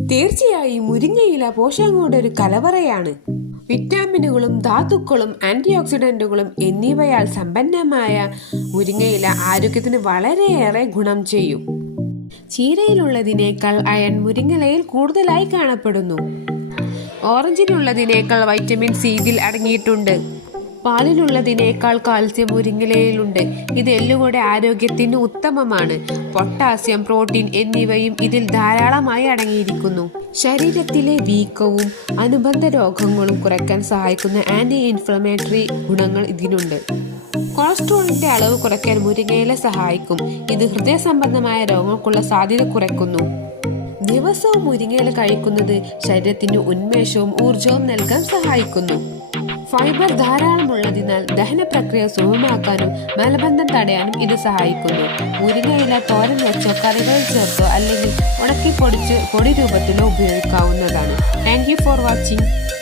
തീർച്ചയായും മുരിങ്ങയില പോഷകങ്ങളുടെ ഒരു കലവറയാണ്. വിറ്റാമിനുകളും ധാതുക്കളും ആന്റി ഓക്സിഡന്റുകളും എന്നിവയാൽ സമ്പന്നമായ മുരിങ്ങയില ആരോഗ്യത്തിന് വളരെയേറെ ഗുണം ചെയ്യും. ചീരയിലുള്ളതിനേക്കാൾ അയൺ മുരിങ്ങയിലയിൽ കൂടുതലായി കാണപ്പെടുന്നു. ഓറഞ്ചിനുള്ളതിനേക്കാൾ വൈറ്റമിൻ സി ഇതിൽ അടങ്ങിയിട്ടുണ്ട്. പാലിലുള്ളതിനേക്കാൾ കാൽസ്യം മുരിങ്ങയിലയിലുണ്ട്. ഇത് എല്ലുകളുടെ ആരോഗ്യത്തിന് ഉത്തമമാണ്. പൊട്ടാസ്യം, പ്രോട്ടീൻ എന്നിവയും ഇതിൽ ധാരാളമായി അടങ്ങിയിരിക്കുന്നു. ശരീരത്തിലെ വീക്കവും അനുബന്ധ രോഗങ്ങളും കുറയ്ക്കാൻ സഹായിക്കുന്ന ആന്റി ഇൻഫ്ലമേറ്ററി ഗുണങ്ങൾ ഇതിനുണ്ട്. കൊളസ്ട്രോളിന്റെ അളവ് കുറയ്ക്കാൻ മുരിങ്ങയില സഹായിക്കും. ഇത് ഹൃദയ സംബന്ധമായ രോഗങ്ങൾക്കുള്ള സാധ്യത കുറയ്ക്കുന്നു. ദിവസവും മുരിങ്ങയില കഴിക്കുന്നത് ശരീരത്തിന് ഉന്മേഷവും ഊർജവും നൽകാൻ സഹായിക്കുന്നു. ഫൈബർ ധാരാളമുള്ളതിനാൽ ദഹന പ്രക്രിയ സുഗമമാക്കാനും മലബന്ധം തടയാനും ഇത് സഹായിക്കുന്നു. മുരിങ്ങയില തോരൻ വെച്ചോ കറികളിൽ ചേർത്തോ അല്ലെങ്കിൽ ഉണക്കി പൊടിച്ച് പൊടി രൂപത്തിലോ ഉപയോഗിക്കാവുന്നതാണ്. Thank you for watching.